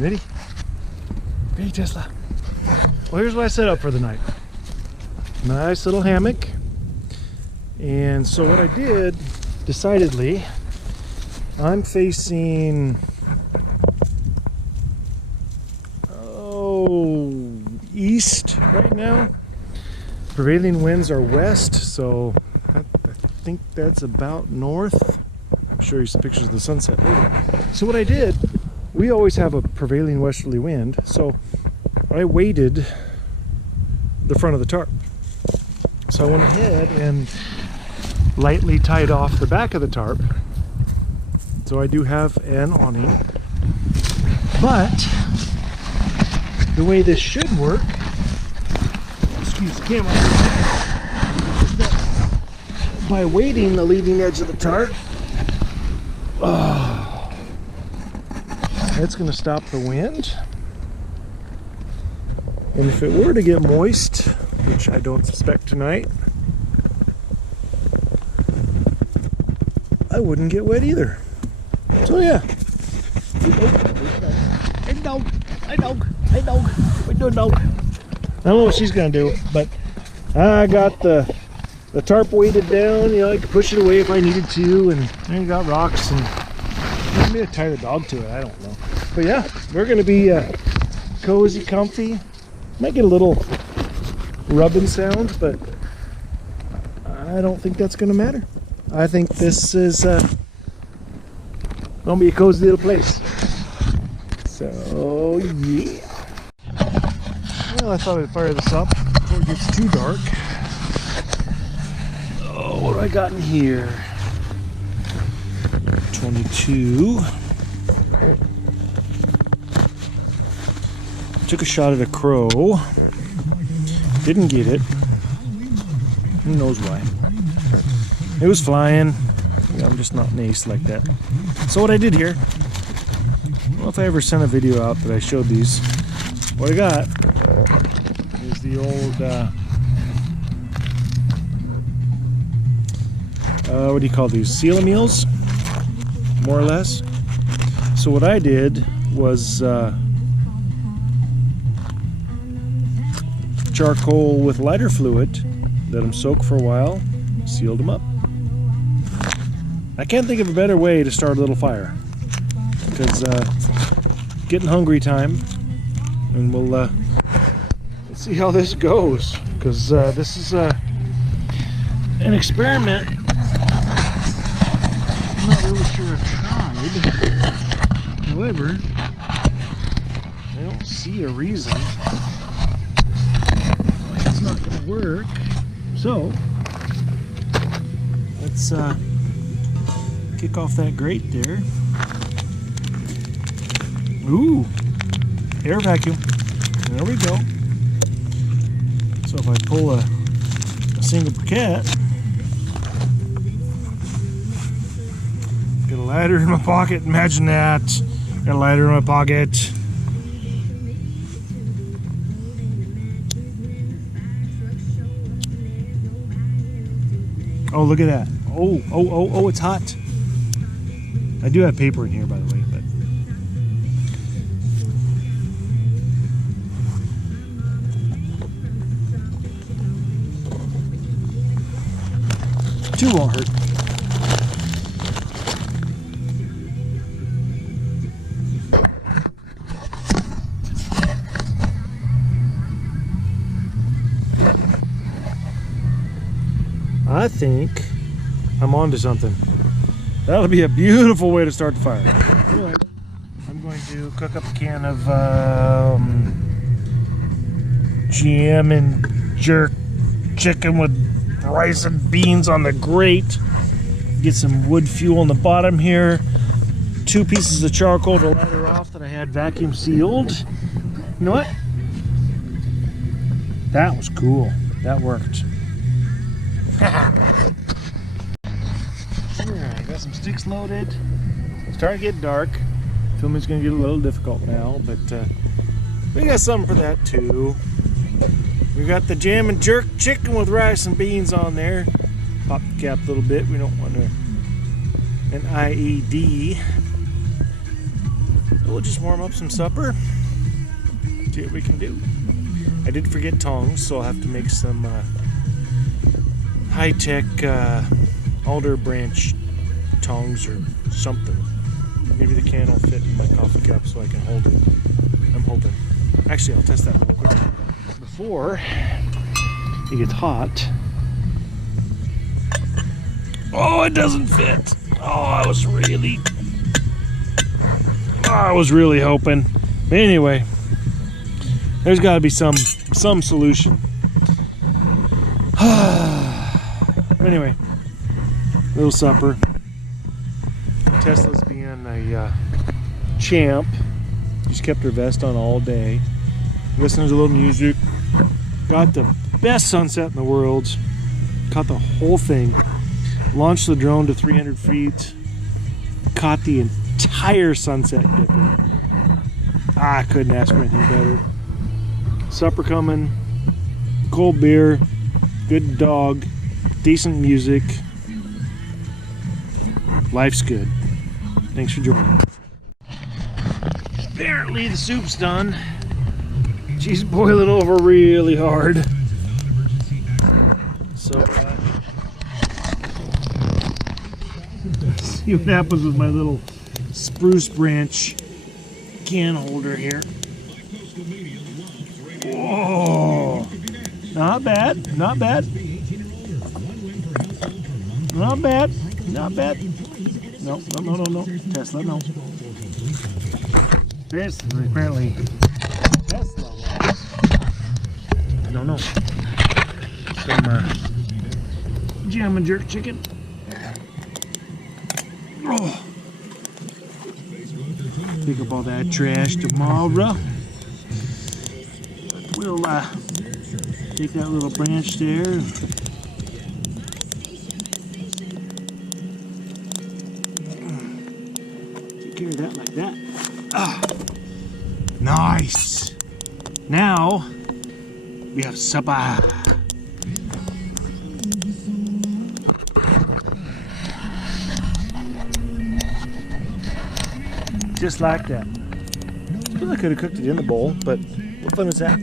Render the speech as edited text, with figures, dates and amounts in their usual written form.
Ready? Ready, Tesla? Well, here's what I set up for the night. Nice little hammock. And so what I did, decidedly, I'm facing east right now. Prevailing winds are west, so I think that's about north. I'll show you some pictures of the sunset later. So what I did, we always have a prevailing westerly wind, so I weighted the front of the tarp. So I went ahead and lightly tied off the back of the tarp. So I do have an awning, but the way this should work, excuse the camera, is that by weighting the leading edge of the tarp, that's going to stop the wind. And if it were to get moist, which I don't suspect tonight, I wouldn't get wet either. So yeah. Hey dog, hey dog, hey dog, what you doing, dog? I don't know what she's gonna do, but I got the tarp weighted down. You know, I could push it away if I needed to, and then got rocks, and maybe I tie the dog to it. I don't know. But yeah, we're gonna be cozy, comfy. Might get a little rubbing sound, but I don't think that's gonna matter. I think this is gonna be a cozy little place. So yeah. Well, I thought I'd fire this up before it gets too dark. Oh, what do I got in here? 22. Took a shot at a crow. Didn't get it. Who knows why? It was flying. Yeah, I'm just not an ace like that. So what I did here, I don't know if I ever sent a video out that I showed these. What I got is the old, what do you call these? Seal meals, more or less. So what I did was charcoal with lighter fluid, let them soak for a while, sealed them up. I can't think of a better way to start a little fire, because getting hungry time, and we'll let's see how this goes, because this is an experiment. I'm not really sure I've tried. However, I don't see a reason why it's not going to work. So let's kick off that grate there. Ooh, air vacuum. There we go. So if I pull a single briquette, get a lighter in my pocket. Imagine that. Got a lighter in my pocket. Oh, look at that. Oh, it's hot. I do have paper in here, by the way, but two won't hurt. I think I'm onto something. That'll be a beautiful way to start the fire. Anyway, I'm going to cook up a can of jam and jerk chicken with rice and beans on the grate. Get some wood fuel on the bottom here. 2 pieces of charcoal to light her off that I had vacuum sealed. You know what? That was cool. That worked. Alright, got some sticks loaded. It's starting to get dark. Filming's going to get a little difficult now, but we got something for that too. We got the jam and jerk chicken with rice and beans on there. Pop the cap a little bit. We don't want an IED. we'll just warm up some supper. See what we can do. I did forget tongs, so I'll have to make some high-tech alder branch tongs or something. Maybe the can will fit in my coffee cup so I can hold it. I'm hoping. Actually, I'll test that real quick. Before it gets hot. Oh, it doesn't fit. Oh, I was really hoping. But anyway, there's got to be some solution. Anyway, little supper. Tesla's being a champ. She's kept her vest on all day. Listening to a little music. Got the best sunset in the world. Caught the whole thing. Launched the drone to 300 feet. Caught the entire sunset dipping. I couldn't ask for anything better. Supper coming. Cold beer. Good dog. Decent music. Life's good. Thanks for joining. Apparently the soup's done. She's boiling over really hard. So, see what happens with my little spruce branch can holder here. Whoa! Not bad, not bad. Not bad, not bad. No. Tesla, no. This is apparently Tesla. I don't know. Some jam and jerk chicken. Oh. Pick up all that trash tomorrow. We'll take that little branch there. Take care of that like that. Ah, nice. Now we have supper. Just like that. I could have cooked it in the bowl, but what fun is that?